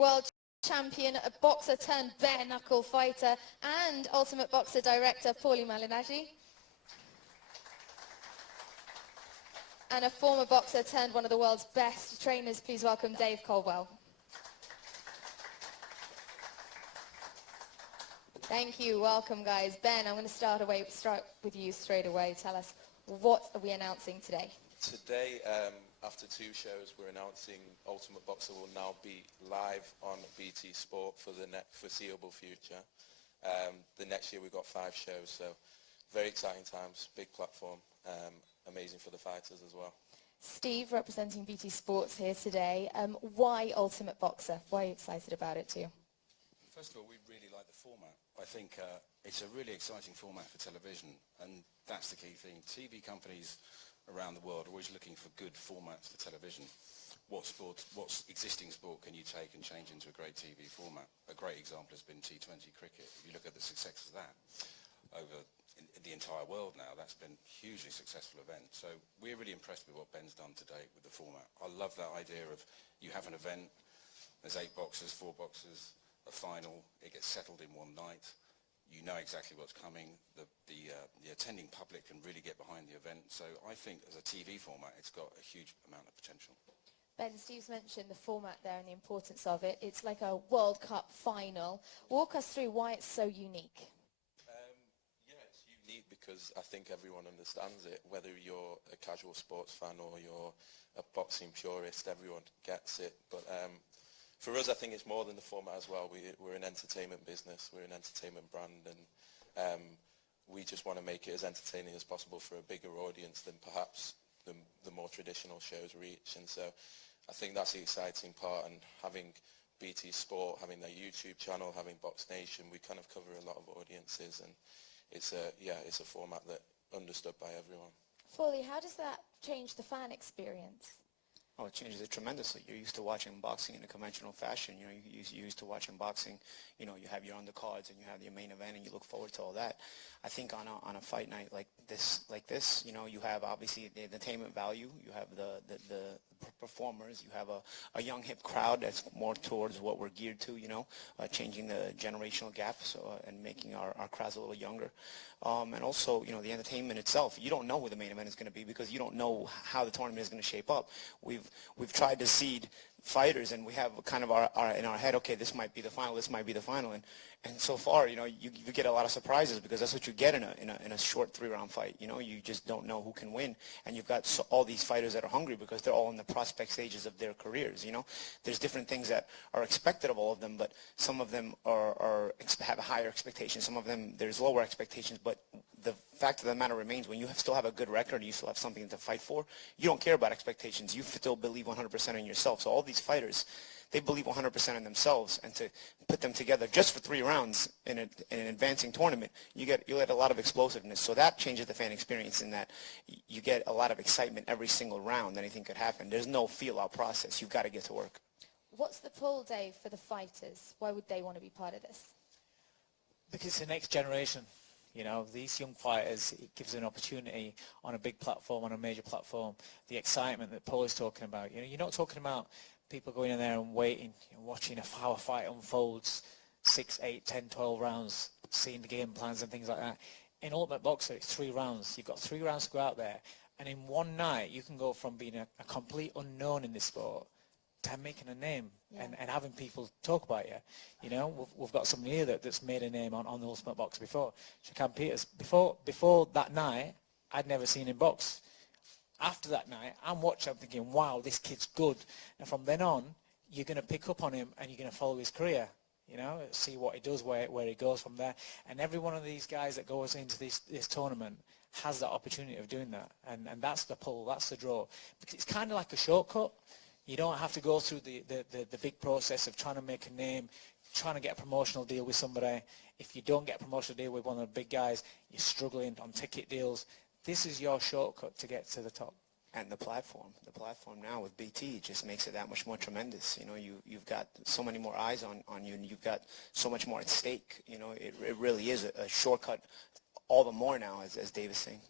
World champion, a boxer turned bare knuckle fighter, and Ultimate Boxer director Paulie Malignaggi. And a former boxer turned one of the world's best trainers. Please welcome Dave Caldwell. Thank you. Welcome, guys. Ben, I'm going to start with you straight away. Tell us, what are we announcing today? Today, after 2 shows, we're announcing Ultimate Boxer will now be live on BT Sport for the foreseeable future. The next year we've got 5 shows, so very exciting times, big platform, amazing for the fighters as well. Steve, representing BT Sports here today. Why Ultimate Boxer? Why are you excited about it too? First of all, we really like the format. I think it's a really exciting format for television, and that's the key thing. TV companies around the world are always looking for good formats for television. What existing sport can you take and change into a great TV format? A great example has been T20 cricket. If you look at the success of that over in the entire world now, that's been a hugely successful event. So we're really impressed with what Ben's done today with the format. I love that idea of you have an event, there's 8 boxers, 4 boxers, a final, it gets settled in one night. You know exactly what's coming. The attending public can really get behind the event. So I think as a TV format, it's got a huge amount of potential. Ben, Steve's mentioned the format there and the importance of it. It's like a World Cup final. Walk us through why it's so unique. Yeah, it's unique because I think everyone understands it. Whether you're a casual sports fan or you're a boxing purist, everyone gets it. But for us, I think it's more than the format as well. We're an entertainment business, we're an entertainment brand, and we just want to make it as entertaining as possible for a bigger audience than perhaps the more traditional shows reach. And so I think that's the exciting part, and having BT Sport, having their YouTube channel, having Box Nation, we kind of cover a lot of audiences, and it's a format that understood by everyone. Paulie, how does that change the fan experience? Oh, it changes it tremendously. You're used to watching boxing in a conventional fashion. You know, you're used to watching boxing. You know, you have your undercards and you have your main event, and you look forward to all that. I think on a fight night like this, you know, you have obviously the entertainment value. You have the performers. You have a young hip crowd that's more towards what we're geared to. You know, changing the generational gap and making our crowds a little younger. And also, you know, the entertainment itself. You don't know who the main event is going to be because you don't know how the tournament is going to shape up. We've tried to seed fighters, and we have kind of in our head, okay, this might be the final, this might be the final, and so far, you know, you get a lot of surprises because that's what you get in a short 3-round fight. You know, you just don't know who can win, and you've got all these fighters that are hungry because they're all in the prospect stages of their careers. You know, there's different things that are expected of all of them, but some of them have a higher expectation. Some of them there's lower expectations, but the fact of the matter remains, when you still have a good record and you still have something to fight for, you don't care about expectations. You still believe 100% in yourself. So all these fighters, they believe 100% in themselves, and to put them together just for 3 rounds in an advancing tournament, you get a lot of explosiveness. So that changes the fan experience in that you get a lot of excitement every single round. Anything could happen. There's no feel-out process. You've got to get to work. What's the pull, Dave, for the fighters? Why would they want to be part of this? Because it's the next generation. You know, these young fighters, it gives them an opportunity on a big platform, on a major platform. The excitement that Paul is talking about. You know, you're not talking about people going in there and waiting, watching how a fight unfolds, 6, 8, 10, 12 rounds, seeing the game plans and things like that. In Ultimate Boxer, it's 3 rounds. You've got 3 rounds to go out there, and in one night, you can go from being a complete unknown in this sport to making a name, yeah, and having people talk about you. You know, we've got somebody here that's made a name on the Ultimate Boxer before. Shakan Peters. Before that night, I'd never seen him box. After that night, I'm watching, I'm thinking, wow, this kid's good. And from then on, you're going to pick up on him and you're going to follow his career. You know, see what he does, where he goes from there. And every one of these guys that goes into this tournament has that opportunity of doing that. And that's the pull, that's the draw. Because it's kind of like a shortcut. You don't have to go through the big process of trying to make a name, trying to get a promotional deal with somebody. If you don't get a promotional deal with one of the big guys, you're struggling on ticket deals. This is your shortcut to get to the top. And the platform now with BT just makes it that much more tremendous. You know, you've got so many more eyes on you, and you've got so much more at stake. You know, it really is a shortcut all the more now, as Dave is saying.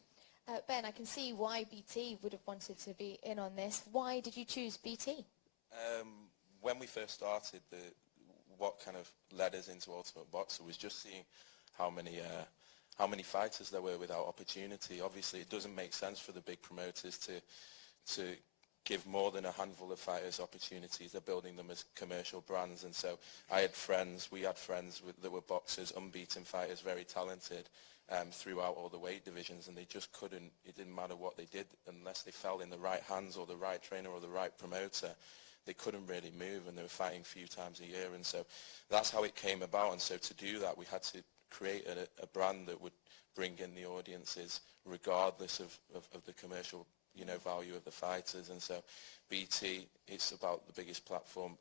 Ben, I can see why BT would have wanted to be in on this. Why did you choose BT? when we first started, what kind of led us into Ultimate Boxer was just seeing how many fighters there were without opportunity. Obviously, it doesn't make sense for the big promoters to give more than a handful of fighters opportunities. They're building them as commercial brands. And so we had friends that were boxers, unbeaten fighters, very talented, throughout all the weight divisions, and they just couldn't, it didn't matter what they did, unless they fell in the right hands or the right trainer or the right promoter, they couldn't really move, and they were fighting a few times a year. And so that's how it came about. And so to do that, we had to create a brand that would bring in the audiences regardless of the commercial value of the fighters. And so BT, it's about the biggest platform.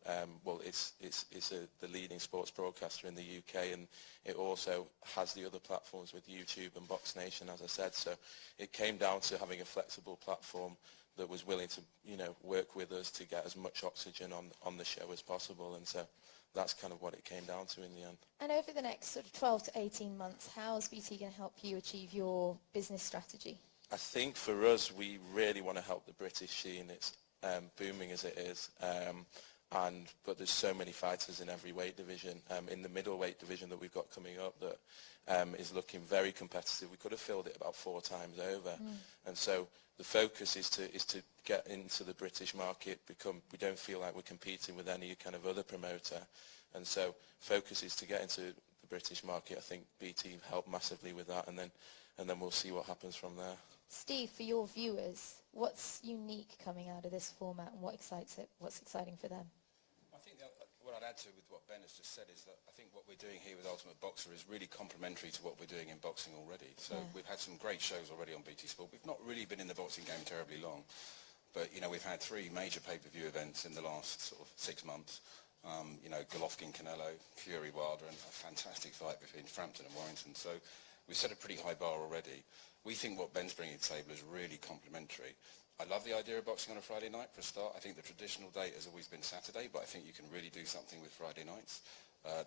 It's the leading sports broadcaster in the UK, and it also has the other platforms with YouTube and Box Nation, as I said. So it came down to having a flexible platform that was willing to work with us to get as much oxygen on the show as possible. And so that's kind of what it came down to in the end. And over the next sort of 12 to 18 months, how is BT going to help you achieve your business strategy? I think for us, we really want to help the British scene. It's booming as it is, but there's so many fighters in every weight division. In the middleweight division that we've got coming up, that is looking very competitive. We could have filled it about 4 times over, and so the focus is to get into the British market. We don't feel like we're competing with any kind of other promoter, and so focus is to get into the British market. I think BT helped massively with that, and then we'll see what happens from there. Steve, for your viewers, what's unique coming out of this format, and what excites it? What's exciting for them? I think what I'd add to with what Ben has just said is that I think what we're doing here with Ultimate Boxer is really complementary to what we're doing in boxing already. So we've had some great shows already on BT Sport. We've not really been in the boxing game terribly long, but we've had 3 major pay-per-view events in the last sort of 6 months. Golovkin-Canelo, Fury-Wilder, and a fantastic fight between Frampton and Warrington. So we've set a pretty high bar already. We think what Ben's bringing to the table is really complementary. I love the idea of boxing on a Friday night for a start. I think the traditional date has always been Saturday, but I think you can really do something with Friday nights.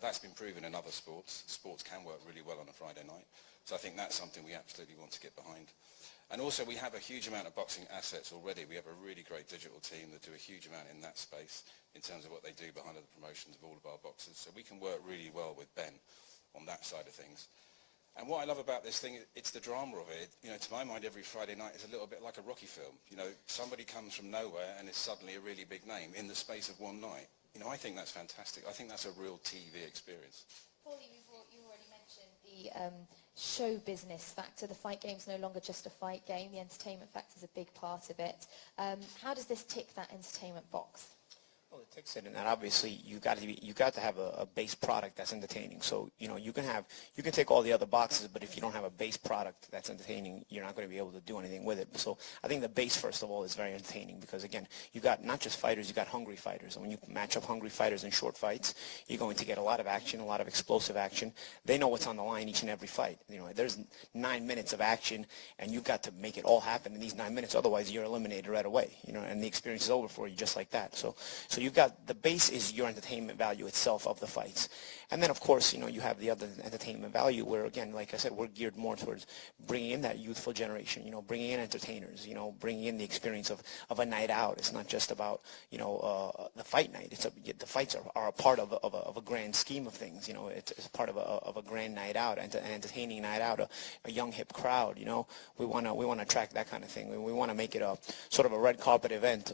That's been proven in other sports. Sports can work really well on a Friday night. So I think that's something we absolutely want to get behind. And also we have a huge amount of boxing assets already. We have a really great digital team that do a huge amount in that space in terms of what they do behind the promotions of all of our boxers. So we can work really well with Ben on that side of things. And what I love about this thing, it's the drama of it. To my mind, every Friday night is a little bit like a Rocky film. Somebody comes from nowhere and is suddenly a really big name in the space of one night. I think that's fantastic. I think that's a real TV experience. Paulie, you already mentioned the show business factor. The fight game's no longer just a fight game. The entertainment factor is a big part of it. How does this tick that entertainment box? Well, it takes it in that obviously you got to have a base product that's entertaining. So you can take all the other boxes, but if you don't have a base product that's entertaining, you're not going to be able to do anything with it. So I think the base, first of all, is very entertaining because again, you got not just fighters, you got hungry fighters. And when you match up hungry fighters in short fights, you're going to get a lot of action, a lot of explosive action. They know what's on the line each and every fight. There's 9 minutes of action, and you've got to make it all happen in these 9 minutes. Otherwise, you're eliminated right away. And the experience is over for you just like that. So you've got the base is your entertainment value itself of the fights. And then, of course, you have the other entertainment value where, again, like I said, we're geared more towards bringing in that youthful generation, bringing in entertainers, bringing in the experience of a night out. It's not just about, the fight night. The fights are a part of a grand scheme of things. It's part of a grand night out, an entertaining night out, a young, hip crowd. We want to attract that kind of thing. We want to make it a sort of a red carpet event,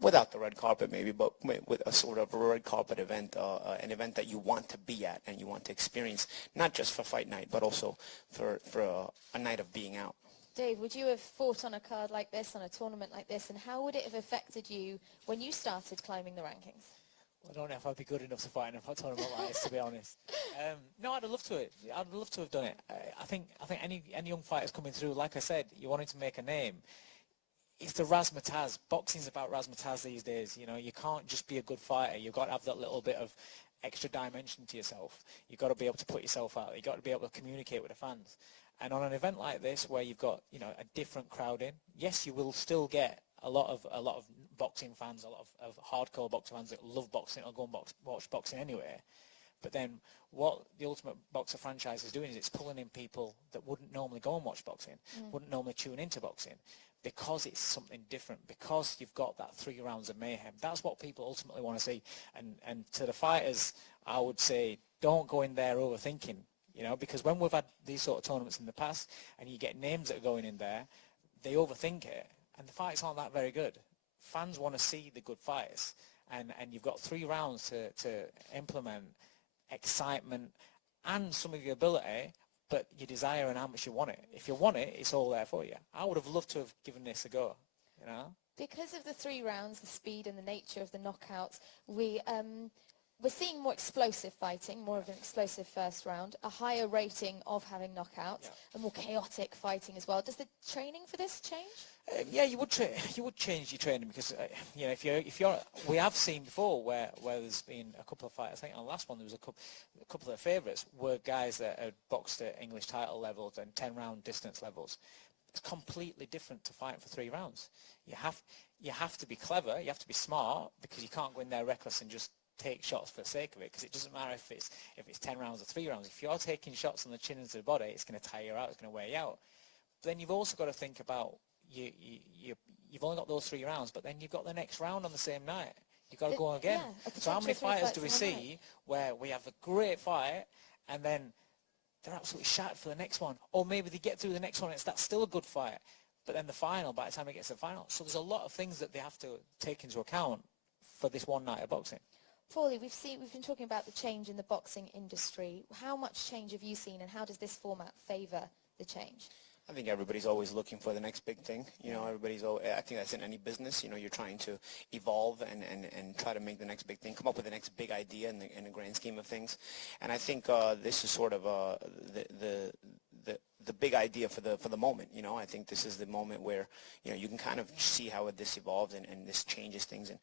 without the red carpet maybe, but with a sort of a red carpet event, an event that you want to be at and you want to experience, not just for fight night, but also for a night of being out. Dave, would you have fought on a card like this, on a tournament like this, and how would it have affected you when you started climbing the rankings? Well, I don't know if I'd be good enough to fight in a tournament like this, to be honest. No, I'd have loved to. I'd love to have done it. I think any young fighters coming through, like I said, you wanted to make a name. It's the razzmatazz. Boxing's about razzmatazz these days. You can't just be a good fighter. You've got to have that little bit of extra dimension to yourself. You've got to be able to put yourself out. You've got to be able to communicate with the fans. And on an event like this, where you've got a different crowd in, yes, you will still get a lot of boxing fans, a lot of hardcore boxing fans that love boxing or go and watch boxing anyway. But then what the Ultimate Boxer franchise is doing is it's pulling in people that wouldn't normally go and watch boxing, wouldn't normally tune into boxing. because it's something different, because you've got that 3 rounds of mayhem. That's what people ultimately want to see. And to the fighters, I would say, don't go in there overthinking, because when we've had these sort of tournaments in the past and you get names that are going in there, they overthink it, and the fights aren't that very good. Fans want to see the good fights, and you've got 3 rounds to implement excitement and some of your ability, but your desire and how much you want it. If you want it, it's all there for you. I would have loved to have given this a go, Because of the 3 rounds, the speed and the nature of the knockouts, we're seeing more explosive fighting, more of an explosive first round, a higher rating of having knockouts, a more chaotic fighting as well. Does the training for this change? Yeah, you would change your training because we have seen before where there's been a couple of fights. I think on the last one there was a couple of favourites were guys that had boxed at English title levels and 10-round distance levels. It's completely different to fighting for 3 rounds. You have to be clever, you have to be smart, because you can't go in there reckless and just take shots for the sake of it, because it doesn't matter if it's 10 rounds or 3 rounds. If you're taking shots on the chin into the body, it's going to tire you out, it's going to wear you out. But then you've also got to think about you've only got those 3 rounds, but then you've got the next round on the same night. You've got to go again. So how many fighters do we see where we have a great fight and then they're absolutely shattered for the next one? Or maybe they get through the next one and that's still a good fight, but then the final, by the time it gets to the final. So there's a lot of things that they have to take into account for this one night of boxing. Paulie, we've been talking about the change in the boxing industry. How much change have you seen, and how does this format favour the change? I think everybody's always looking for the next big thing. I think that's in any business. You're trying to evolve and try to make the next big thing, come up with the next big idea in the grand scheme of things. And I think this is sort of the big idea for the moment. I think this is the moment where you can kind of see how this evolves and this changes things, and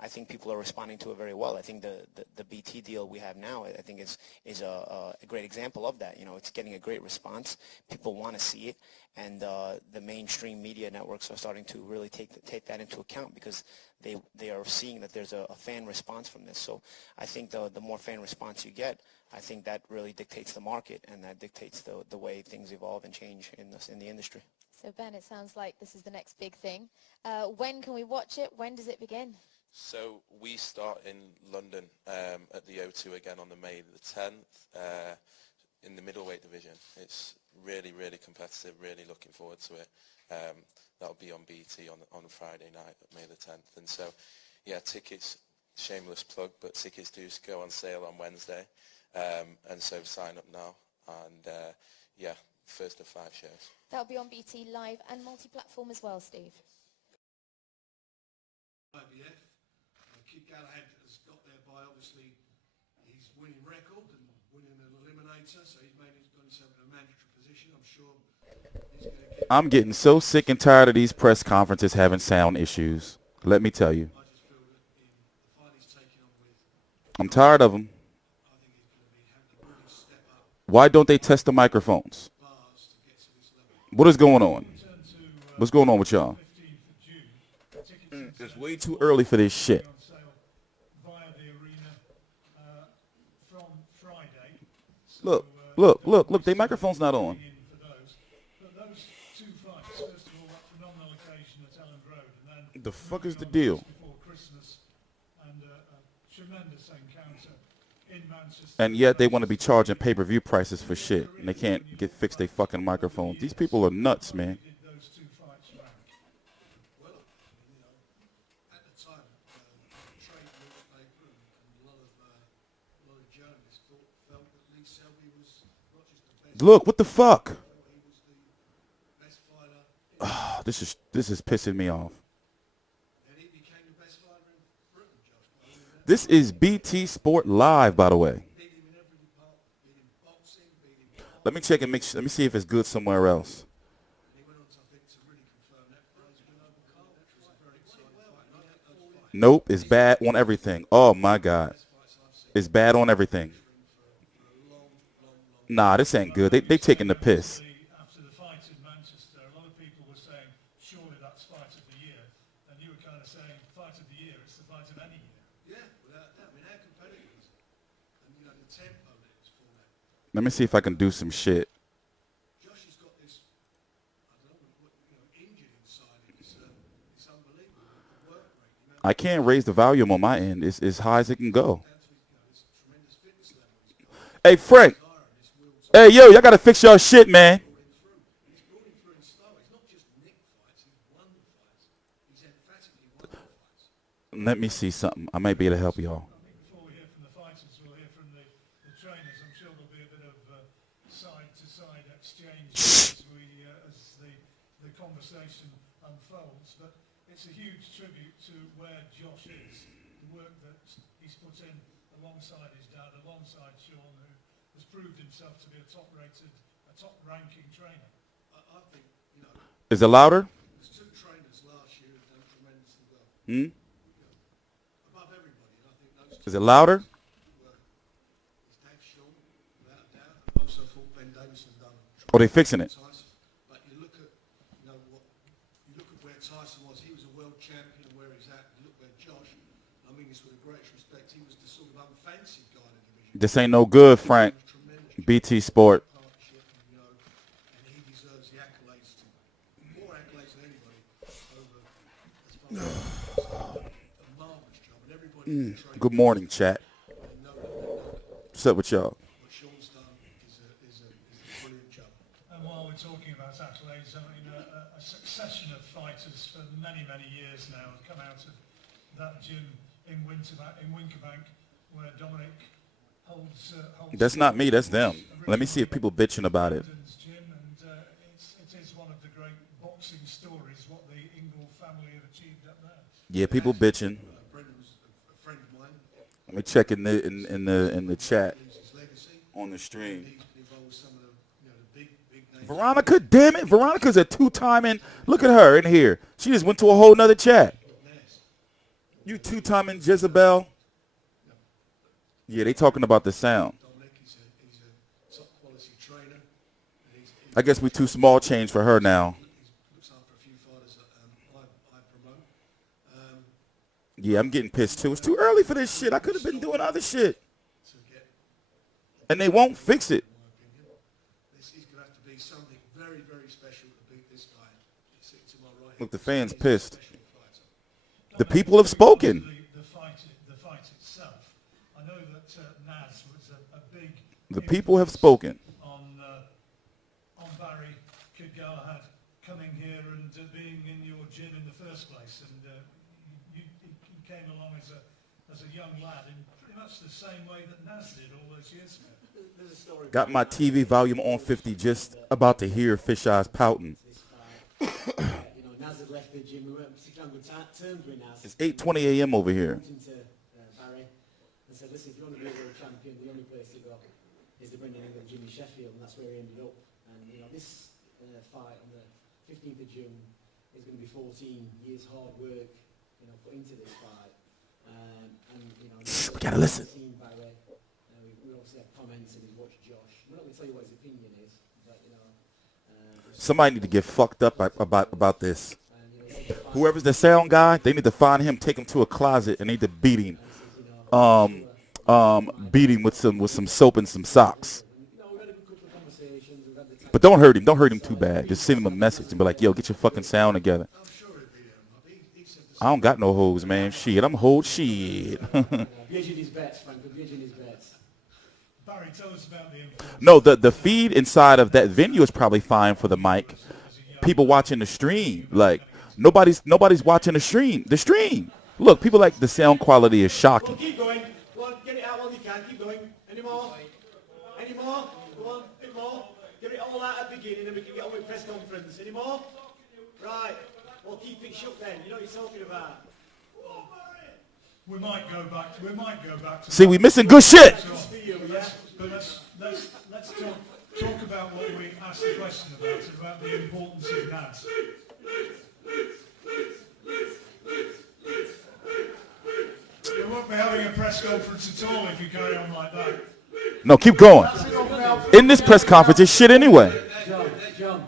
I think people are responding to it very well. I think the BT deal we have now, I think is a great example of that. It's getting a great response. People want to see it, and the mainstream media networks are starting to really take that into account, because they are seeing that there's a fan response from this. So I think the more fan response you get, I think that really dictates the market, and that dictates the way things evolve and change in the industry. So Ben, it sounds like this is the next big thing. When can we watch it? When does it begin? So we start in London at the O2 again on the May the 10th in the middleweight division. It's really, really competitive, really looking forward to it. That'll be on BT on Friday night, May the 10th. And so, yeah, tickets, shameless plug, but tickets do go on sale on Wednesday. And so sign up now. And, first of 5 shows. That'll be on BT Live and multi-platform as well, Steve. IBF. Kid Galahad has got there by obviously his winning record and winning an eliminator, so he's got himself in a mandatory position. I'm sure he's going to get... I'm getting so sick and tired of these press conferences having sound issues. Let me tell you. I just feel that the fight he's taking on with, I'm tired of them. I think he's going to be having to really step up Why don't they test the microphones? bars to get to this level. What is going on? What's going on with y'all? 15th of June. Tickets It's way too early for this shit. on sale via the arena from Friday. Look, their microphone's not on. For those. But those 2 fights, first of all, that phenomenal occasion at Elland Road, and then The fuck is the deal? before Christmas, and a tremendous encounter in Manchester. And yet they want to be charging pay-per-view prices for shit, and they can't fix their fucking microphones. These people are nuts, man. Did those 2 fights round? Well, at the time, trade newspaper and a lot of journalists felt that Lee Selby was not just the best. Look, what the fuck? He was the best fighter, This is pissing me off. and he became the best fighter in Britain, Josh. This is BT Sport Live, by the way. Beat him in every department, beat him boxing, beat him. Let me check and let me see if it's good somewhere else. He went on to, I think, to really confirm that praise win over Carl, which was a very exciting fight. And I think those fights, Nope, it's bad on everything. Oh my God, it's bad on everything. Nah, this ain't good. They taking the piss. after the fight in Manchester, a lot of people were saying, surely that's fight of the year. And you were kind of saying, fight of the year, it's the fight of any year. Yeah, without doubt. I mean, how competitive is it? And, the tempo that it's format. Let me see if I can do some shit. Josh has got this, I don't know, injured inside. I can't raise the volume on my end. It's as high as it can go. Hey, Frank. Hey, yo, y'all got to fix your shit, man. Let me see something. I might be able to help y'all. Before we hear from the fighters, we'll hear from the trainers. I'm sure there'll be a bit of side-to-side exchange as the conversation unfolds. But it's a huge tribute to where Josh is, the work that he's put in alongside his dad, alongside Sean, who has proved himself to be a top-ranking trainer. I think, Is it louder? there's two trainers last year who've done tremendously well. Above everybody, and I think those two Is it louder? his dad, Sean, without a doubt. I also thought Ben Davison done. Oh, they fixing it. Tyson. But you look at, where Tyson was. He was a world champion and where he's at. You look where Josh. I mean this with the greatest respect. He was the sort of unfancied guy in the division. This ain't no good, Frank. BT Sport. Partnership, and he deserves the accolades, more accolades than anybody. Over as far as a marvelous job, and everybody. Good morning, chat. What's up with y'all? What Sean's done is a brilliant job. And while we're talking about accolades, I mean, a succession of fighters for many, many years now have come out of that gym in Winkerbank, where Dominic holds That's not me. That's them. Let me see if people bitching about it. Gym, and it is one of the great boxing stories what the Ingle family have achieved up there. Yeah, people bitching. Brendan's a friend of mine. Let me check in the chat on the stream. He's been involved with some of the big names. Veronica, damn it. Veronica's a two-time and look at her in here. She just went to a whole nother chat. You two-time and Jezebel. Yeah, they talking about the sound. Dominic, he's a top quality trainer. And I guess we too small change for her now. he looks after a few fighters that I promote. Yeah, I'm getting pissed too. It's too early for this shit. I could have been doing other shit. To get, And they won't fix it. in my opinion, this is going to have to be something very, very special to beat this guy. Sitting to my right. Look, the fans pissed. Special fighter. The people have spoken. The fight itself. I know that Naz was a big. The people have spoken. On Barry, Kid Galahad coming here and being in your gym in the first place, and you came along as a young lad in pretty much the same way that Naz did all those years ago. Got my TV volume on 50, just about to hear Fish Eyes pouting. Naz had left the gym. We weren't particularly on good terms with Naz. It's 8:20 a.m. over here. Into Barry and said, listen, if you want to be a world champion, the only place to go is the Brendan England gym in Sheffield, and that's where he ended up. And this fight on the 15th of June is going to be 14 years hard work, put into this fight. We gotta listen. Seen Barry. We obviously have comments and he's watched Josh. We're not going to tell you what his opinion is, but Somebody need to get fucked up about this. Whoever's the sound guy, they need to find him, take him to a closet, and need to beat him. Beat him with some soap and some socks. But don't hurt him. Don't hurt him too bad. Just send him a message and be like, yo, get your fucking sound together. I don't got no hoes, man. Shit, I'm hold shit. Hedging his bets, Frank. Hedging his bets. Barry, tell us about the influence. No, the feed inside of that venue is probably fine for the mic. People watching the stream, like nobody's watching the stream. The stream. Look, people like the sound quality is shocking. Well, keep going. Go on, get it out while you can. Keep going. Any more? Any more? Go on, a bit more. Get it all out at the beginning, and we can get on with press conference. Any more? Right. Well, keep it shut then. You know what you're talking about. We might go back to. See, we missing good shit. But let's talk about what we asked the question about the importance of Naz. We won't be having a press conference at all if you carry on like that. No, keep going. In this press conference, it's shit anyway. John.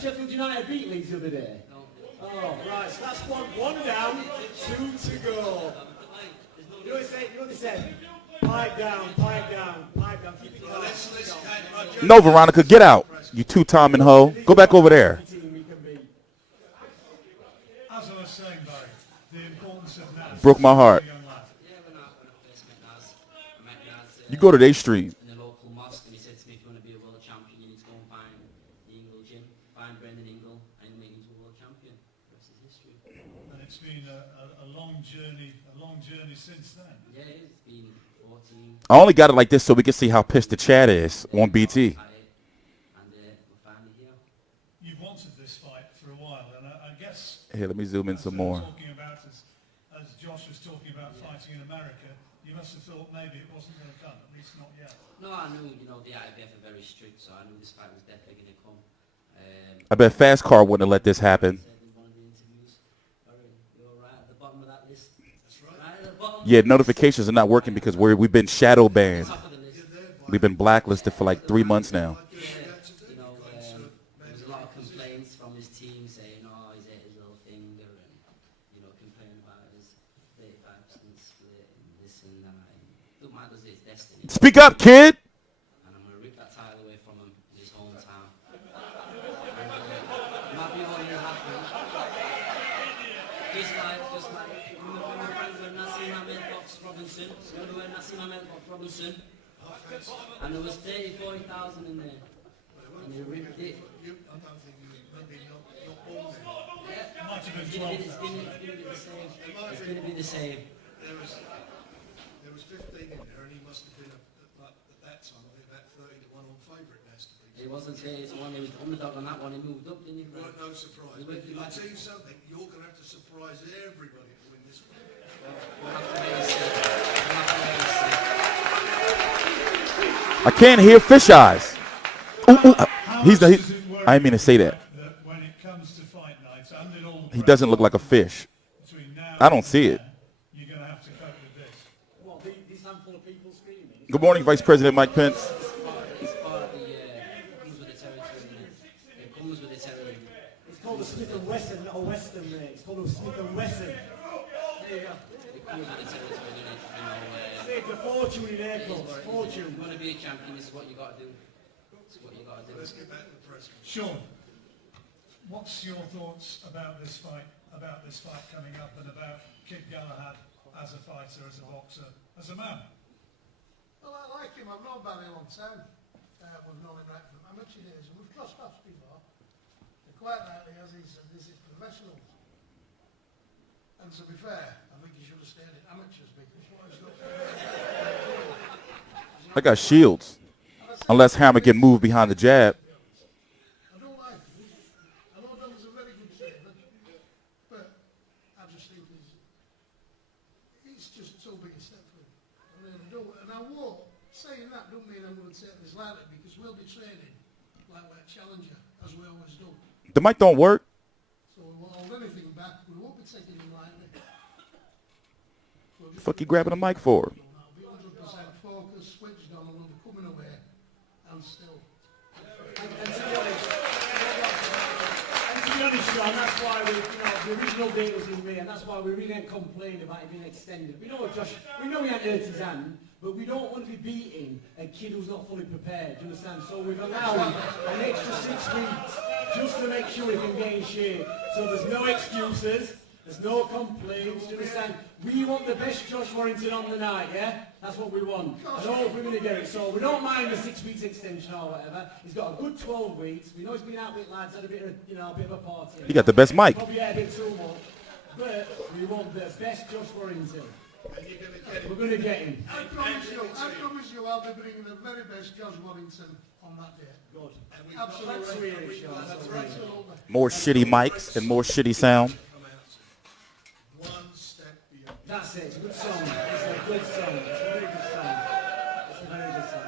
Sheffield United beat Leeds the other day. Oh, right. So that's one down, 2 to go. You know what they said? Pipe down, pipe down, pipe down. Keep it going. No, Veronica, get out. You two-time and hoe. Go back over there. As I was saying, Barry, Broke my heart. Young lad. Yeah, when I first met Naz, I met Naz You go to their stream. in the local mosque, and he said to me, if you want to be a world champion, you need to go and find the Ingle gym, find Brendan Ingle, and make him into a world champion. The rest is history. And it's been a long journey since then. Yeah, it's been 14. I only got it like this so we can see how pissed the chat is on BT. At it, and we're finally here. You've wanted this fight for a while, and I guess Here, let me zoom in some more. talking about as Josh was talking about fighting in America, you must have thought maybe it wasn't going to come, at least not yet. No, I knew, the IBF are very strict, so I knew this fight was definitely going to come. I bet Fast Car wouldn't have let this happen. Said in one of the interviews, you're right at the bottom of that list. That's right. Right at the bottom. Yeah, notifications are not working because we've been shadow banned. Top of the list. We've been blacklisted for like 3 months now. There was a lot of complaints from his team saying, oh, he's ate his little finger, and, complaining about his vape pipes and split and this and that. And don't matter, it's destiny. Speak up, kid! And I'm going to rip that title away from him in his hometown. It might be only happening. Just like, remember my friends when Nassim Ahmed boxed Robinson? Remember when Nassim Ahmed boxed Robinson? And there was 40,000 in there. And he ripped it. I don't think you maybe not all there. Yeah. It might have been It's 12. going to be the same. It's going to be the same. There was 15 in there, and he must have been at that time, I think about 30 to 1 on favourite has to be. It wasn't fair. It's one. He was the underdog on that one. He moved up, didn't he? Right, no surprise. He went- he I'll went- tell you something, you're going to have to surprise everybody to win this one. We'll have to wait and see. We'll have to wait and see. I can't hear fish eyes. Ooh, ooh, How he's much the, does it worry I didn't mean to say that. that when it comes to fight nights, under all the He doesn't look like a fish. between now I don't and see it. then, you're going to have to cope with this. What, this handful of people screaming? Good morning, Vice President Mike Pence. It's part of the comes with the territory, isn't it? It comes with the territory. It's called a Smith & Wesson, not a Western, mate. It's called a Smith & Wesson. There you go. It comes with the territory, doesn't it? Saved a fortune in airports. If Fortune. you want to be a champion, this is what you got to do. It's what you got to do. Let's get back to the press. Sean, what's your thoughts about this fight coming up, and about Kid Galahad as a fighter, as a boxer, as a man? Well, I like him. I've known Barry a long time. We've known him right from amateur days, and we've crossed paths before. And quite rightly, as he said, this is professionals. And to be fair, I think he should have stayed in amateurs, because what he's got to do. I got shields. Unless Hammer can move behind the jab. I don't like him. I know Don's a very good trainer, but I just think he's just too big a step for him. I really do. And I won't, saying that don't mean I'm going to take this lightly, because we'll be training like we're a challenger, as we always do. The mic don't work. So we won't hold anything back. We won't be taking him lightly. Fuck you grabbing a mic for? I'll be 100% focused, switched on, and we'll be coming away and still. And to be honest, Sean, that's why the original date was in May, and that's why we really didn't complain about it being extended. We know, Josh, we know he had hurt his hand, but we don't want to be beating a kid who's not fully prepared, do you understand? So we've allowed an extra 6 weeks just to make sure he can get in shape. So there's no excuses, there's no complaints, do you understand? We want the best Josh Warrington on the night, yeah? That's what we want. And hope we're going to get it. So we don't mind the 6 weeks extension or whatever. He's got a good 12 weeks. We know he's been out with lads, had a bit of, a bit of a party. You got the best mic. Probably had a bit too much. But we want the best Josh Warrington. And you're going to get it. We're going to get him. I promise you I'll be bringing the very best Josh Warrington on that day. Good. Absolutely. That's really, Sean. That's really. Absolutely. More shitty mics and more shitty sound. One step beyond. That's it. It's a good song. It's a good song. It's a very good song. It's a very good song.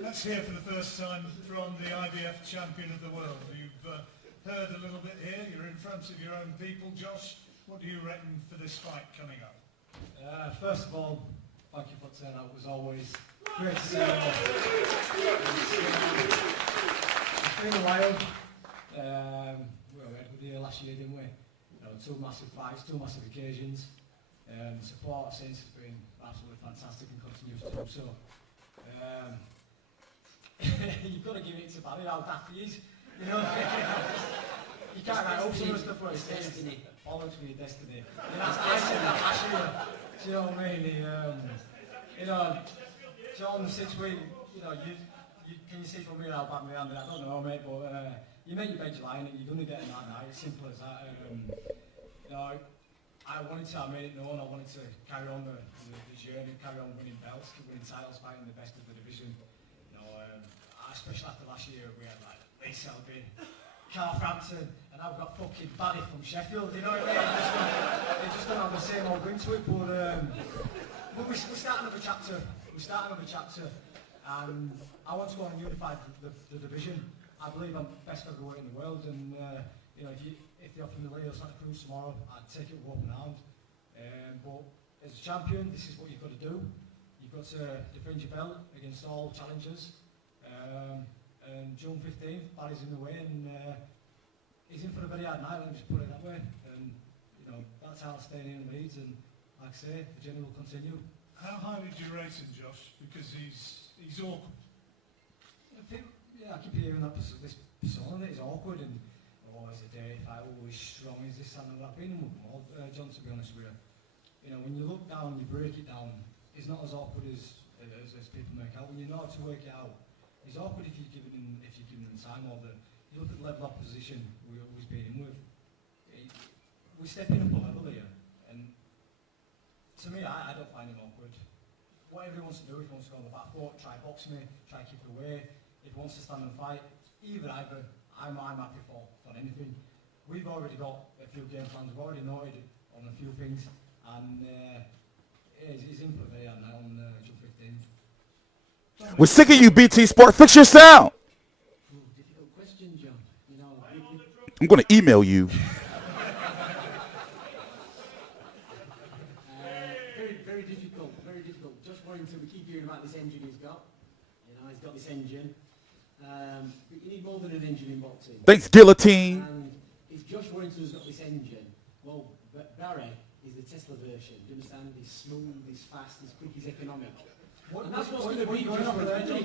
Let's hear for the first time from the IBF champion of the world. You've heard a little bit here. You're in front of your own people. Josh, what do you reckon for this fight coming up? First of all, thank you for turning out. It was always great to see you. It's been a while. We had a good year last year, didn't we? Two massive fights, two massive occasions. Support since has been absolutely fantastic and continues to do so. You've got to give it to Barry how daft he is. You can't write up some of the stuff like this. bollocks for your destiny. I said that last year. Do you know what I mean? John, 6 weeks, can you see from me how bad my hand is? I don't know, mate, but you make your bed, you lie in it, you're going to get it that night, it's simple as that. I made it known, I wanted to carry on the journey, carry on winning belts, winning titles, fighting the best of the division. Especially after last year, we had like Lee Selby, Frampton, and I've got fucking Barry from Sheffield, you know what I mean? They just don't have the same old ring to it, but we start another chapter. And I want to go on and unify the division. I believe I'm best featherweight in the world, and if they offer me Lee or Santa Cruz tomorrow, I'd take it with open hand. But as a champion, this is what you've got to do. You've got to defend your belt against all challengers. And June 15th, Barry's in the way, and he's in for a very hard night, let me just put it that way. And that's how I'll stay in Leeds, and like I say, the journey will continue. How highly do you rate him, Josh? Because he's awkward. Yeah, I keep hearing that this persona that he's awkward and he's a dirty fight, he's strong, he's this and that. I've been in with him all, John, to be honest with you. When you look down, you break it down, he's not as awkward as people make out. When you know how to work it out, he's awkward if you're giving him time, or you look at the level of opposition we always beat him with. We're stepping up a level here, and to me, I don't find him awkward. Whatever he wants to do, if he wants to go on the back foot, try box me, try keep it away. If he wants to stand and fight, either, I'm happy for anything. We've already got a few game plans, we've already noted on a few things, and he's in for a day on June 15th. We're sick of you, BT Sport. Fix your sound. Difficult question, John. I'm going to email you. Very difficult, very difficult. Josh Warrington, we keep hearing about this engine he's got. He's got this engine. But you need more than an engine in boxing. Thanks, Guillotine. And if Josh Warrington's got this engine, well, Barry is the Tesla version. Do you understand? He's smooth, he's fast, he's quick, he's economic. And that's what's going to be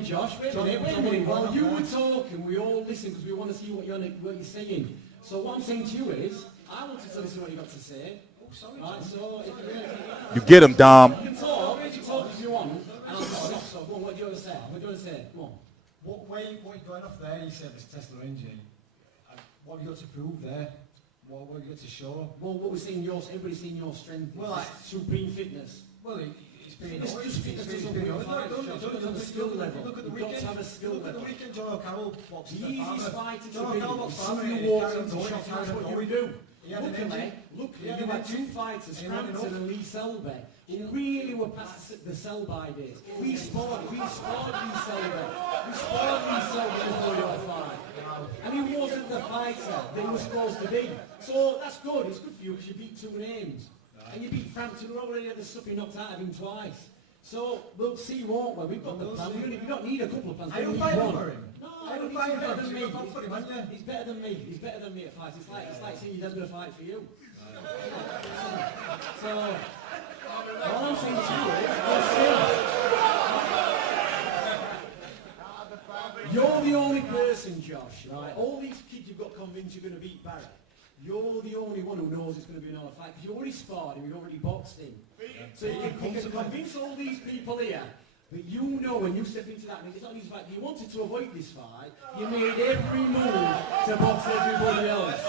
Josh. Wait a minute. Well, you would talk and we all listen because we want to see what you're saying. So what I'm saying to you is, I want to listen to what you got to say. Right, so You get him, Dom. You can talk if you want, and I'll just stop. So go on, what do you want to say? What do you want to say? Come on. What you're going off there, you said this Tesla engine. What have you got to prove there? What have you got to show? Well, what we're seeing, everybody's seeing your strength. Well, like supreme fitness. Well, it's been It's just fitness doesn't work. It's on the skill level. You've got to have a skill level. Look at the weekend John O'Carroll boxed. The easiest fighter to John beat O'Carroll is boxed somebody who walks into the shop. That's what you do. Luckily, you had two fighters, Frampton and Lee Selby, who really were past the sell-by days. We spotted Lee Selby. We spotted Lee Selby before your fight. And he wasn't the fighter that he was supposed to be. So that's good. It's good for you because you beat two names. And you beat Frampton, who already had the stuff he knocked out of him twice. So we'll see, won't we? We've got the plan. We don't need a couple of plans. I don't fight for him. No, he's better than me. He's better than me. He's better than me at fights. It's like saying your dad's going to fight for you. So, all I'm saying to you is, you're the only person, Josh, right? All these kids you've got convinced you're going to beat Barry. You're the only one who knows it's going to be another fight because you already sparred him, you've already boxed him. So you can convince all these people here. But you know when you step into that, it's not easy fight. You wanted to avoid this fight. You made every move to box everybody else.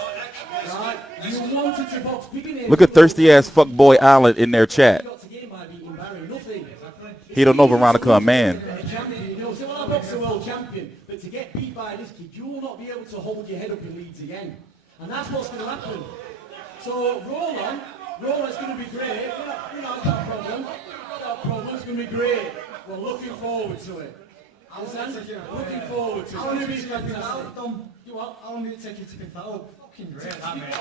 Right? You wanted to box big and Look at thirsty ass fuckboy Allen in their chat. You got to gain by beating Barry. Nothing. He don't know Veronica a man. You know, so I box a world champion, but to get beat by this kid, you will not be able to hold your head up in Leeds again. And that's what's going to happen. So roll on. It's going to be great. You know, I've got a problem. It's going to be great. We're looking forward to it. Looking forward to it. It's going to be fantastic. You what? How long did it take you to pick that up? Fucking great, that mate.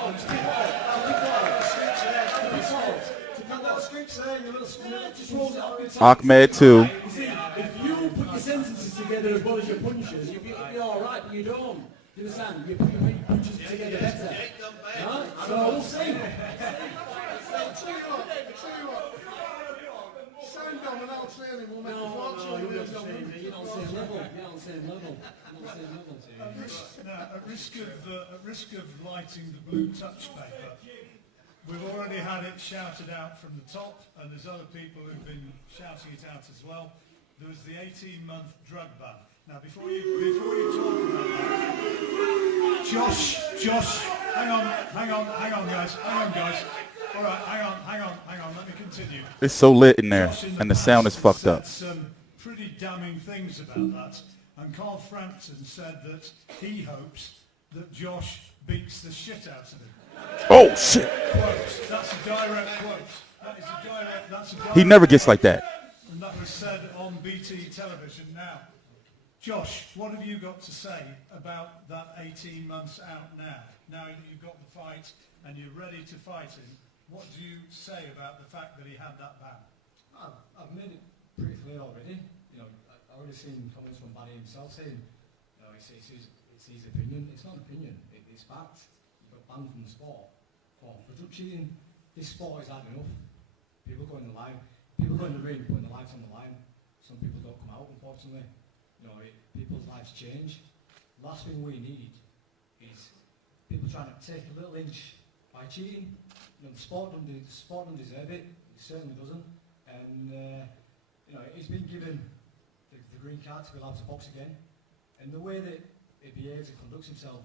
Ahmed too. You see, if you put your sentences together as well as your punches, you'll be alright, but you don't. You understand? You put your punches together better. Right? So we'll see. At risk of lighting the blue touch paper, we've already had it shouted out from the top, and there's other people who've been shouting it out as well. There was the 18-month drug ban. Now, before you talk about that, Josh, hang on, guys. All right, hang on. Let me continue. It's so lit in there, Josh and the sound is fucked up. said some pretty damning things about that, and Carl Frampton said that he hopes that Josh beats the shit out of him. Oh, shit. Quote. That's a direct quote. That's a direct He never gets like that. And that was said on BT television. Now, Josh, what have you got to say about that 18 months out now? Now that you've got the fight and you're ready to fight him, what do you say about the fact that he had that ban? I've made it pretty clear already. You know, I've already seen comments from Barry himself saying, you know, it's his opinion. It's not an opinion. It's fact. He got banned from the sport for drug cheating. This sport is hard enough. People go in the line. People go in the ring, putting their lives on the line. Some people don't come out, unfortunately. You know, people's lives change. The last thing we need is people trying to take a little inch by cheating. You know, the sport doesn't deserve it. It certainly doesn't. And you know, he's been given the green card to be allowed to box again. And the way that he behaves and conducts himself,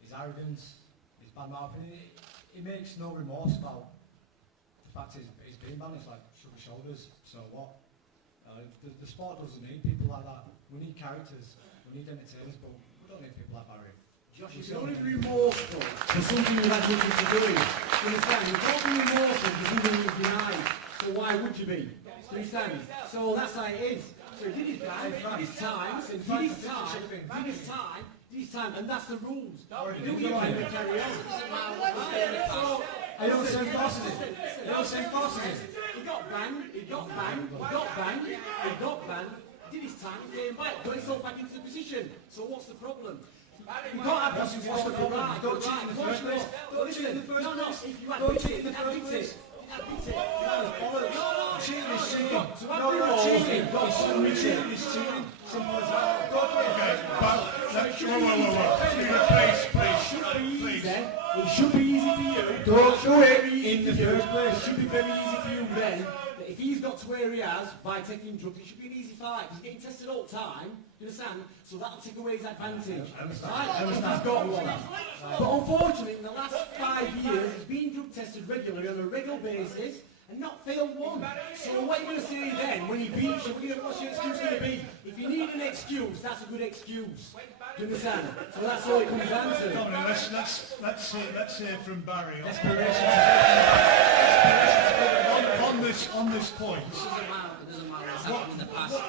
his arrogance, his bad mouth, and he makes no remorse about the fact he's been banned. It's like shrug his shoulders. So what? The sport doesn't need people like that. We need characters. We need entertainers, but we don't need people like Barry. Josh, if you're only remorseful for something you've had nothing to do with, you understand? You can't be remorseful for something you've denied. So why would you be? You understand? So that's how it is. So he did his time, and that's the rules. You do your line and carry on. I don't say crosses. He got banned, he did his time, he came back, got himself back into the position. So what's the problem? You can't have that. What's the problem? Don't cheat in the first place. Don't cheat in the first place. If you had cheated in the first place. Cheating is cheating. No, cheating. Cheating is cheating. Simple as that. Please. It should be easy for you. Don't do it in the first place. It should be very easy for you then. That if he's got to where he has by taking drugs, it should be an easy fight. He's getting tested all the time. You understand? So that'll take away his advantage. He's got one. But unfortunately, in the last 5 years, he's been drug tested regularly on a regular basis and not failed one. So what are you going to say then when he beats you? What's your excuse going to be? If you need an excuse, that's a good excuse. Do you understand? So that's all it comes down to. Dominic, let's hear from Barry on this point. It doesn't matter what's happened in the past.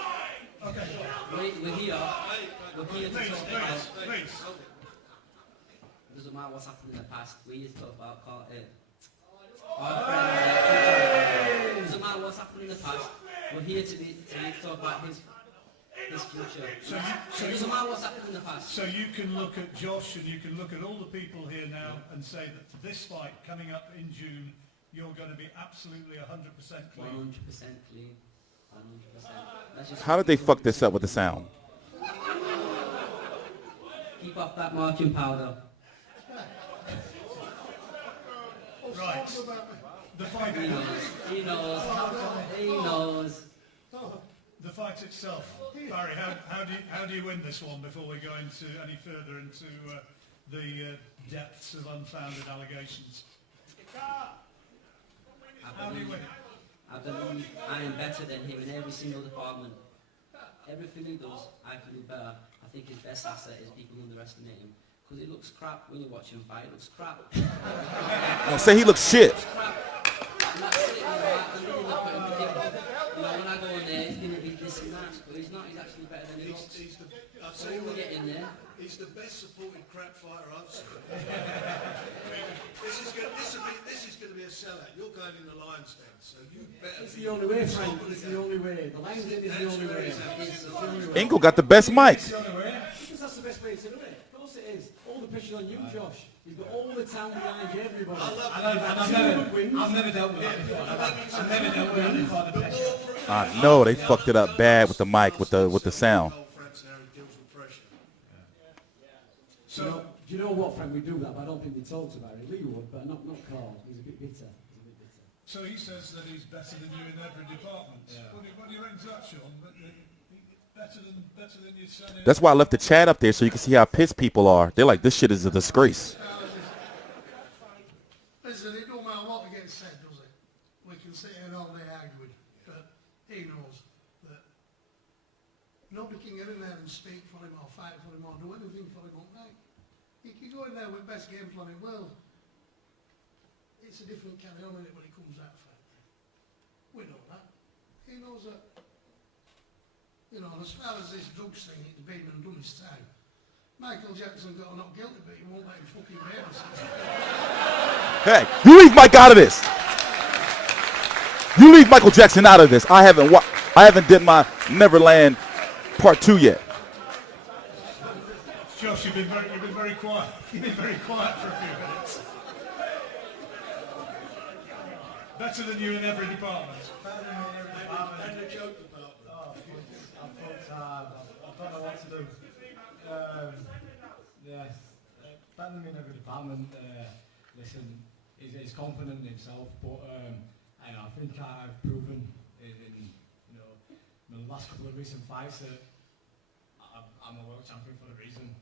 Okay. We're here to talk about. Please. It doesn't matter what's happened in the past. We're here to talk about our friends. It doesn't matter what's happened in the past. We're here to talk about his future. So it doesn't matter what's happened in the past. So you can look at Josh and you can look at all the people here now and say that for this fight coming up in June, you're going to be absolutely 100% clean. 100% clean. 100%. How did they fuck this up with the sound? Keep off that marking powder. Right. The fight. He knows. The fight itself, Barry. How do you win this one before we go into any further into the depths of unfounded allegations? How do you win it? I believe I am better than him in every single department. Everything he does, I can do better. I think his best asset is people underestimate him. Because it looks crap when you watch him fight. It looks crap. Don't say he looks shit. And that's it. And then you look at him and think, when I go in there, he's going to be this and that. But he's not. He's actually better than he looks. So when we get in there, he's the best supported crap fighter I've seen. This is going to be a sellout. You're going in the lion's den, so you better. It's the only way, Frank. It's the only way. The lion's den is the only way. It's the only way. Ingle got the best mic. Because that's the best way to do it. Of course it is. All the pressure on you, Josh. You've got all the talent behind you, everybody. I've never dealt with that before. I've never dealt with that before, the pressure. I know they fucked it up bad with the mic, with the sound. So Do you know what, Frank? We do that, but I don't think they talked about it. Lee would, but not Carl. He's a bit bitter. So he says that he's better than you in every department. Yeah. What do you reckon to that, Sean? Better than your son. That's why I left the chat up there so you can see how pissed people are. They're like, this shit is a disgrace. Listen, it don't matter what gets said, does it? We can sit here all day arguing, but he knows that nobody can get in there and speak for him or fight for him or do anything for him all night. He can go in there with best game plan in the world. It's a different carry on in it when it comes out fight. We know that. He knows that. You know, as far as this drugs thing, it's been and done his time. Michael Jackson got not guilty, but he won't let him fucking bear himself. Hey, you leave Mike out of this. You leave Michael Jackson out of this. I haven't did my Neverland Part 2 yet. Josh, you've been very quiet. You've been very quiet for a few minutes. Better than you in every department. And the joke department. Oh, I'm fucked hard. I don't know what to do. Yeah, better than me in every department. Listen, he's confident in himself, but I think I've proven in the last couple of recent fights that I'm a world champion for a reason.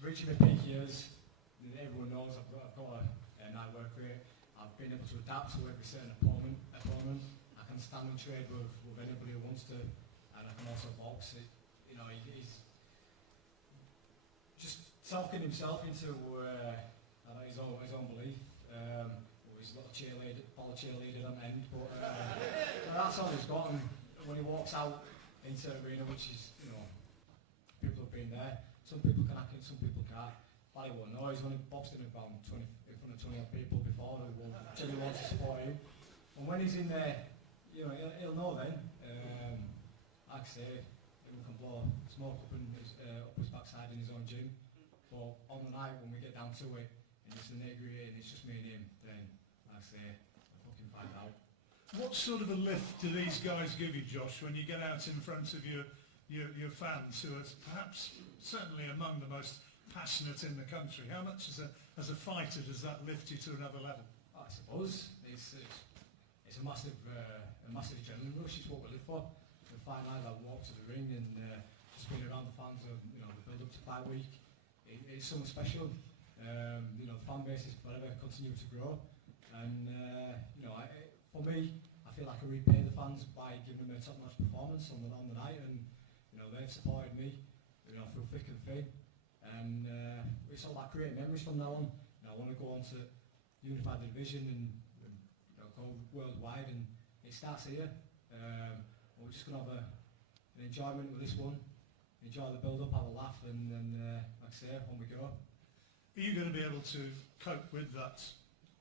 Reaching my peak years, everyone knows I've got a night work rate. I've been able to adapt to every certain opponent. I can stand and trade with anybody who wants to, and I can also box. He's just talking himself into his own belief. He's got a cheerleader on the end, but that's all he's got. And when he walks out into the arena, which is, people have been there. Some people can hack it, some people can't. Barry won't know. He's only boxed in about in front of 20 odd people before who will actually want to support him. And when he's in there, he'll know then. Like I say, he can blow smoke up his backside in his own gym. But on the night when we get down to it, and it's the nitty-gritty and it's just me and him, then like I say, I'll fucking find out. What sort of a lift do these guys give you, Josh, when you get out in front of your fans, who are perhaps certainly among the most passionate in the country? How much as a fighter does that lift you to another level? I suppose it's a massive adrenaline rush. It's what we live for. The fight night, I walk to the ring and just being around the fans of the build up to fight week. It's something special. The fan base is forever continue to grow, and for me, I feel like I repay the fans by giving them a top-notch performance on the night, and they've supported me, through thick and thin, and it's all about creating memories from now on. I want to go on to unify the division and go worldwide, and it starts here. We're just going to have an enjoyment with this one, enjoy the build-up, have a laugh, and then, like I say, on we go. Are you going to be able to cope with that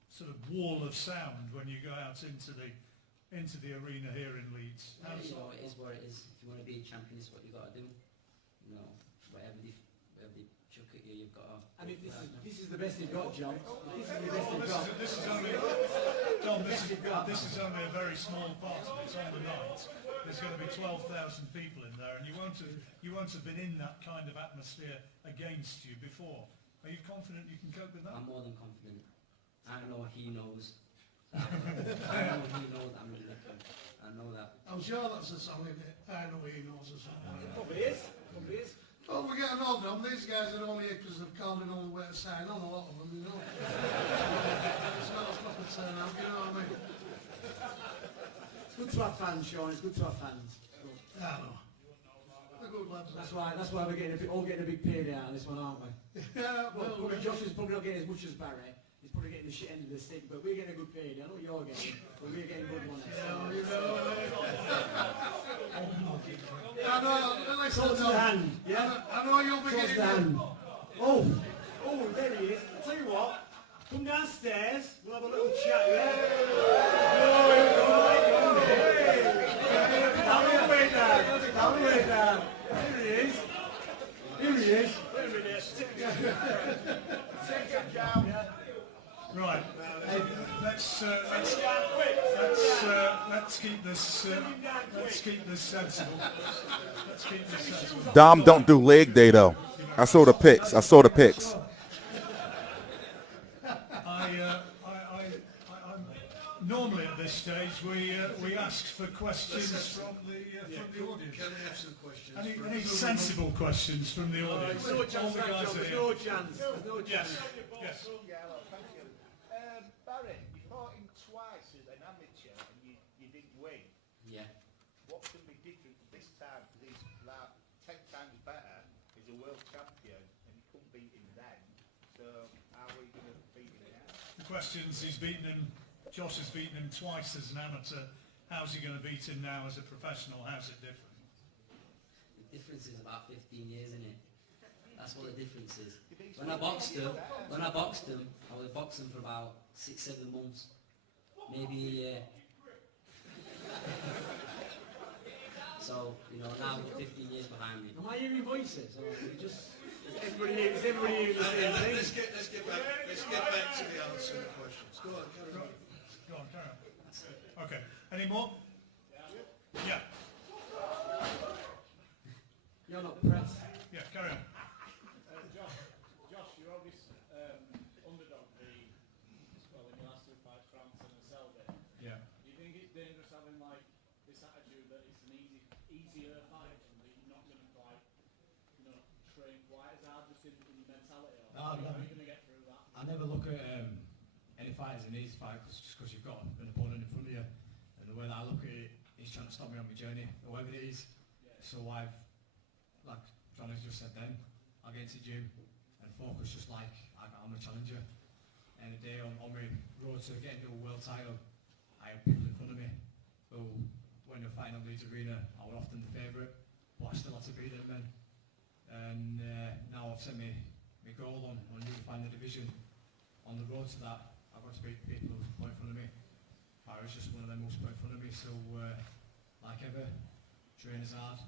sort of wall of sound when you go out into the arena here in Leeds? It is what it is. If you want to be a champion, it's what you got to do. Whatever they chuck at you, you've got to. I mean, this is the best you've got, John. This is the best you've got. This is only a very small part of it. It's on the night. There's going to be 12,000 people in there, and you won't have been in that kind of atmosphere against you before. Are you confident you can cope with that? I'm more than confident. I know he knows. I know he knows I'm really different. I know that. I'm sure that's a song, isn't it? I know he knows a song. It probably is. Don't forget an old one. These guys are only here because they've called in all the way to sign on, a lot of them, It's not a proper turnout, you know what I mean? It's good to have fans, Sean. It's good to have fans. I know. They're good lads. That's why we're all getting a big payday out of this one, aren't we? Yeah, well, Josh is probably not getting as much as Barry. He's probably getting the shit end of the stick, but we're getting a good payday. I know what you're getting, but we're getting good money. I know, Close the hand, yeah? I know you'll be Close the hand. Oh, there he is. I'll tell you what, come downstairs, we'll have a little chat, yeah? Down the way down. Here he is. Right. Let's let's keep this sensible. Let's keep this sensible. Dom don't do leg day though. I saw the pics. Normally at this stage we ask for questions from the audience. Can I have some questions? Any sensible questions from the audience? No chance, no chance. Yes. Yes. Yeah, well, thank you. Barry, you fought him twice as an amateur and you didn't win. Yeah. What's going to be different this time? Because he's like 10 times better. He's a world champion and you couldn't beat him then. So how are you going to beat him now? The questions, he's beaten him, Josh has beaten him twice as an amateur. How's he going to beat him now as a professional? How's it different? The difference is about 15 years, isn't it? That's what the difference is. When I boxed him, I was boxing for about 6-7 months, maybe a year. So, you know, now we're 15 years behind me. Am I hearing voices? Or is everybody hearing the same thing? Let's get back to the answer to the questions. Go on, carry on. Go on, carry on. Okay. Any more? Yeah. You're not pressed. Yeah, carry on. Josh, you're obviously underdog in your last two fights, Frampton and Selby. Yeah. Do you think it's dangerous having like this attitude that it's an easier fight and that you're not going to train quite as hard just in your mentality? Or how are you going to get through that? I never look at any fight as an easy fight just because you've got an opponent in front of you. And the way that I look at it, he's trying to stop me on my journey, whatever it is. Yeah. So like John has just said then, I'll get into the gym and focus just like I'm a challenger. And the day on my road to getting to a world title, I have people in front of me who, when they're fighting on Leeds Arena, I was often the favourite, but I still had to beat them then. And now I've set my goal on unifying the division. On the road to that, I've got to beat people who put in front of me. Barry's just one of them who's put in front of me, so like ever, train as hard,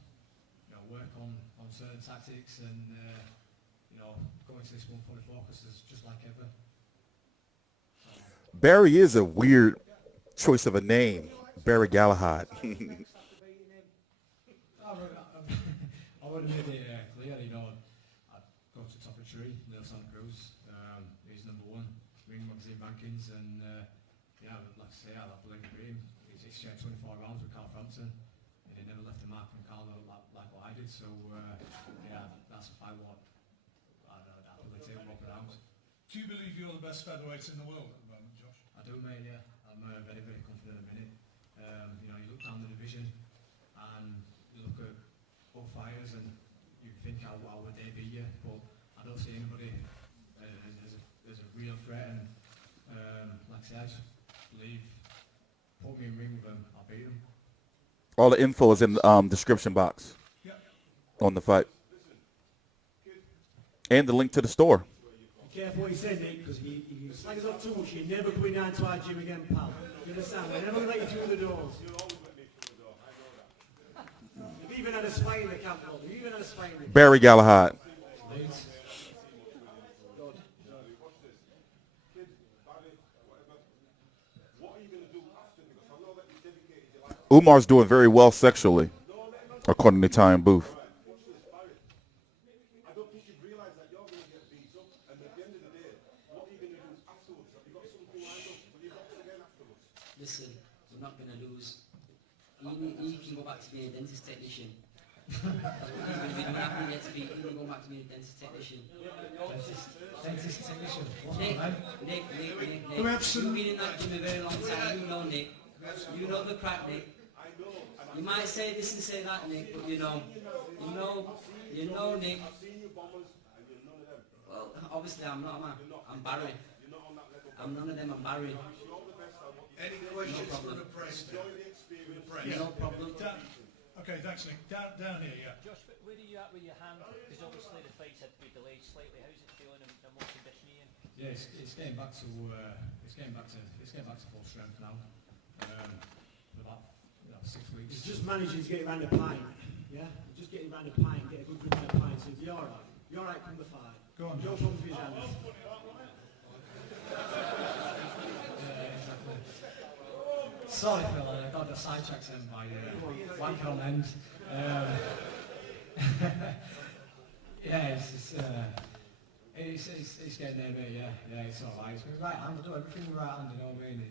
work on certain tactics and go into this one fully focused as just like ever. Barry is a weird choice of a name, Barry Galahad. I would have made it clear, I'd go to the top of the tree, Neil Santa Cruz, he's number one, Ring Magazine rankings, and like I say, I believe in him. He's exchanged 24 rounds with Carl Frampton, and he never left a mark on Carl like what I did, so that's a fight what I believe in more rounds. Do you believe you're the best featherweight in the world at the moment, Josh? I do, mate, yeah. I'm very, very confident at the minute. You look down the division and you look at both fighters and you think how would they beat you, but I don't see anybody as a real threat, and like I said, I just believe, put me in ring with them, I'll beat them. All the info is in the description box on the fight. And the link to the store. Be careful what you say, Nick, because if you slag us off too much, you're never coming down to our gym again, pal. You understand? We're never going to let you through the doors. You've even had a spy in the camp, Lord. You've even had a spy in the camp. Barry Galahad. Umar's doing very well sexually, according to Ty and Booth. I don't think you'd realise that you're going to get beat up, and at the end of the day, what are you going to do afterwards? Have you got something lined up? Will you box again afterwards? Listen, we're not going to lose. He can go back to being a dentist technician. That's what he's going to be doing after he gets beat. He can go back to being a dentist technician. Dentist technician? Nick, you've been in that gym a very long time. You know, Nick. You know the crack, Nick. You might say this and say that, Nick, but you know, Nick. Well, obviously I'm not, man. I'm Barry. I'm none of them, I'm Barry. Any questions from the press? No problem. Okay, thanks, Nick. Down here, yeah. Josh, where are you at with your hand? Because obviously the fight's had to be delayed slightly. How's it feeling and what condition are you in? Yeah, it's getting back to full strength now. For about 6 weeks. He's just managing to get around the pint. Yeah? Just getting around the pint, get a good grip on the pint. So you're alright. You're alright, come the fight. Go on, Don't Josh. come for his hands. Sorry, Phil, I got sidetracked then by wanker on end. Yeah, it's getting there, mate, yeah, it's alright. It's with right hand, I do everything with right hand, you know what I mean?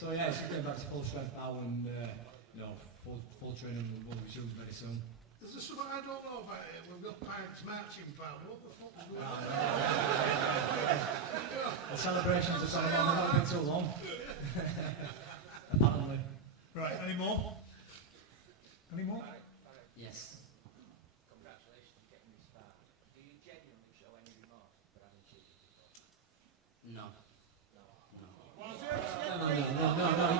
So yeah, it's getting back to full strength now and, full training will resume very soon. There's something I don't know about it. We've got Pirates marching power. What the fuck is going on? The celebrations are going on, they've not been too long. Apparently. Right, any more? Any more? Yes. Congratulations on getting this far. Do you genuinely show any remorse for having cheated? No. No, you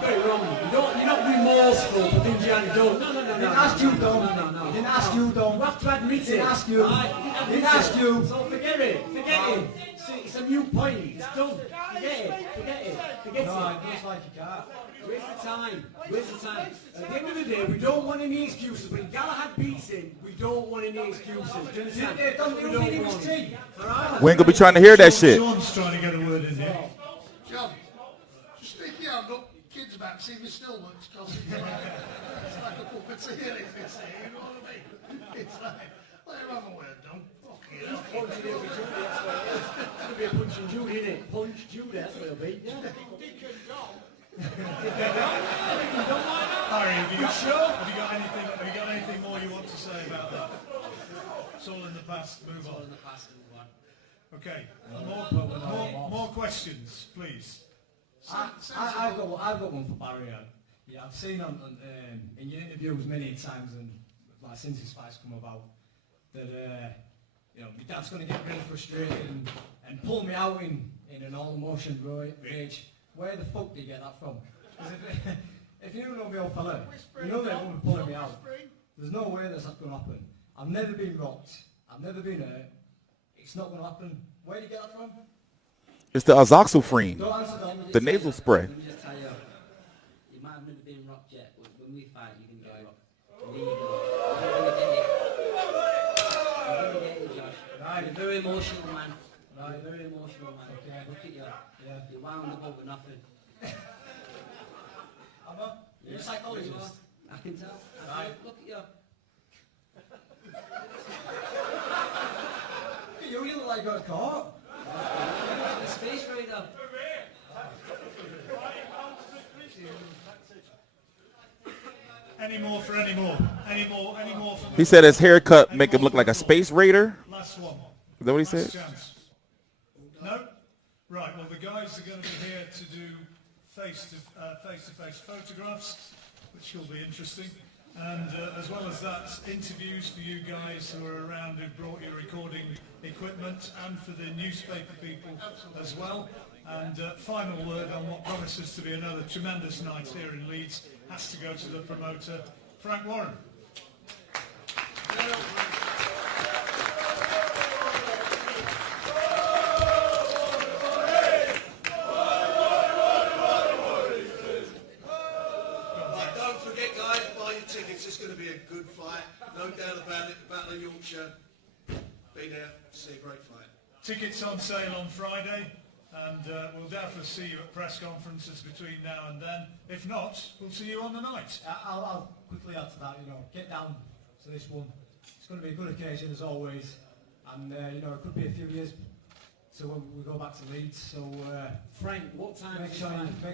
got it wrong. You're not remorseful for things you hadn't done. No. He didn't ask you, Don. He didn't ask you, Don. You have to admit it. He didn't ask you. He didn't ask you. So forget it. Forget it. It's a new point. It's done. Forget it. No, it looks like you can't. Waste the time. At the end of the day, we don't want any excuses. When Galahad beats him, we don't want any excuses. Do you understand? We ain't gonna be trying to hear that shit. Sean's trying to get a word in here. John, just stick your hand up, kids back, see if it still works, because it's like a puppeteer, you know what I mean? It's like, let him have a word, Don. Fucking hell. Punch Judy, it's going to be a punching Judy, isn't it? Punch Judy, that's what it'll be. Yeah. Harry, have you got anything more you want to say about that? It's all in the past, move on. Okay, more questions, please. I've got one for Barry. Yeah, I've seen in your interviews many times, and like since his fight's come about, that my dad's going to get really frustrated and pull me out in an all-emotion rage. Where the fuck do you get that from? If you don't know me, old fella, you know they're going to be pulling me out. There's no way that's going to happen. I've never been rocked. I've never been hurt. It's not going to happen. Where do you get that from? It's the azoxofrene, Don't answer that. the nasal spray. Let me just tell you, you might have never been rocked yet, but when we fight, you can get rocked. You're going to get it, Josh. You're a very emotional man. You're a very emotional man. Okay. Look at you. Yeah. You're wound up over nothing. You're a psychologist. I can tell. Look at you. You look like you got caught. The space raider. Any more for any more? Any more for He said his haircut make him look like a space raider. Last one. Is that what he Last said? chance. No? Right, well the guys are going to be here to do face-to-face photographs, which will be interesting. And as well as that, interviews for you guys who are around who brought your recording equipment, and for the newspaper people as well. And final word on what promises to be another tremendous night here in Leeds has to go to the promoter, Frank Warren. It's going to be a good fight, no doubt about it. Battle of Yorkshire, be there, see a great fight. Tickets on sale on Friday, and we'll definitely see you at press conferences between now and then. If not, we'll see you on the night. I'll quickly add to that, get down to this one. It's going to be a good occasion as always, and it could be a few years till when we go back to Leeds. So Frank, what time? Make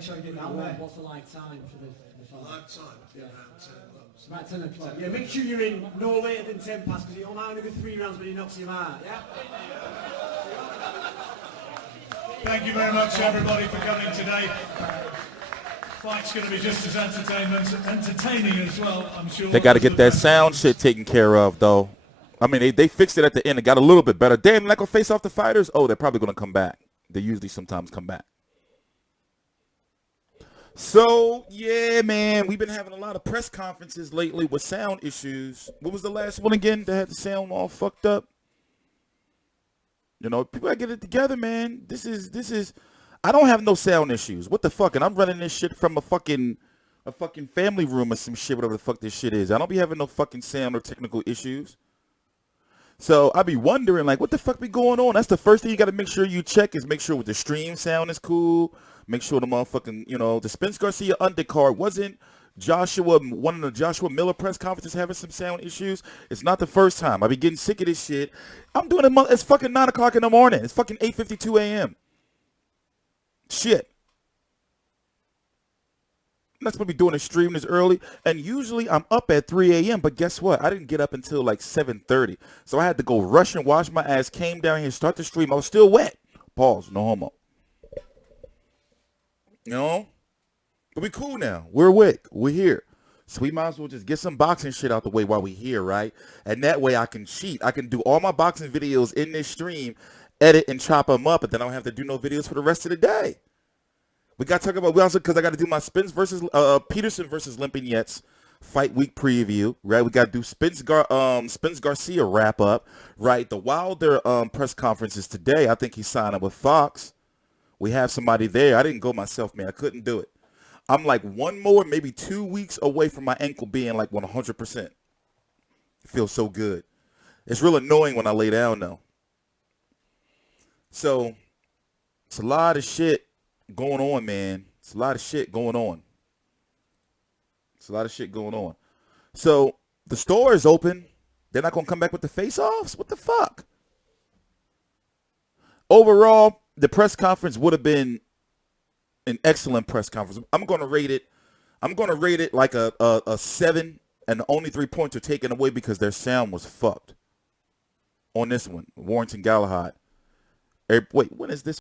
sure you get down there. What's the live time for the fight? Live time, around 10 o'clock. About 10 o'clock. Yeah, make sure you're in no later than 10 past, because you'll only be 3 rounds when he knocks him out. Yeah. Thank you very much, everybody, for coming today. Fight's going to be just as entertaining as well, I'm sure. They got to get that sound shit taken care of, though. I mean, they fixed it at the end. It got a little bit better. Damn, not going to face off the fighters? Oh, they're probably going to come back. They usually sometimes come back. So, yeah, man, we've been having a lot of press conferences lately with sound issues. What was the last one again that had the sound all fucked up? People gotta get it together, man. This is, I don't have no sound issues. What the fuck? And I'm running this shit from a fucking family room or some shit, whatever the fuck this shit is. I don't be having no fucking sound or technical issues. So I be wondering, like, what the fuck be going on? That's the first thing you got to make sure you check is make sure the stream sound is cool. Make sure the motherfucking, the Spence Garcia undercard wasn't one of the Joshua Miller press conferences having some sound issues. It's not the first time. I be getting sick of this shit. I'm doing it. It's fucking 9 o'clock in the morning. It's fucking 8:52 a.m. Shit. I'm not supposed to be doing a stream this early, and usually I'm up at 3 a.m., but guess what? I didn't get up until like 7:30, so I had to go rush and wash my ass, came down here, start the stream. I was still wet. Pause, no homo. But we cool now. We're awake. We're here. So we might as well just get some boxing shit out the way while we here, right? And that way I can cheat. I can do all my boxing videos in this stream, edit and chop them up, and then I don't have to do no videos for the rest of the day. We got to talk about, because I got to do my Peterson versus Limping Yets fight week preview, right? We got to do Spence Garcia wrap up, right? The Wilder press conference is today. I think he's signing with Fox. We have somebody there. I didn't go myself, man. I couldn't do it. I'm like 1 more, maybe 2 weeks away from my ankle being like 100%. It feels so good. It's real annoying when I lay down, though. So it's a lot of shit going on, man. It's a lot of shit going on. So the store is open. They're not going to come back with the face-offs? What the fuck? Overall, the press conference would have been an excellent press conference. I'm going to rate it like a 7, and the only 3 points are taken away because their sound was fucked on this one, Warrington Galahad. Wait, when is this?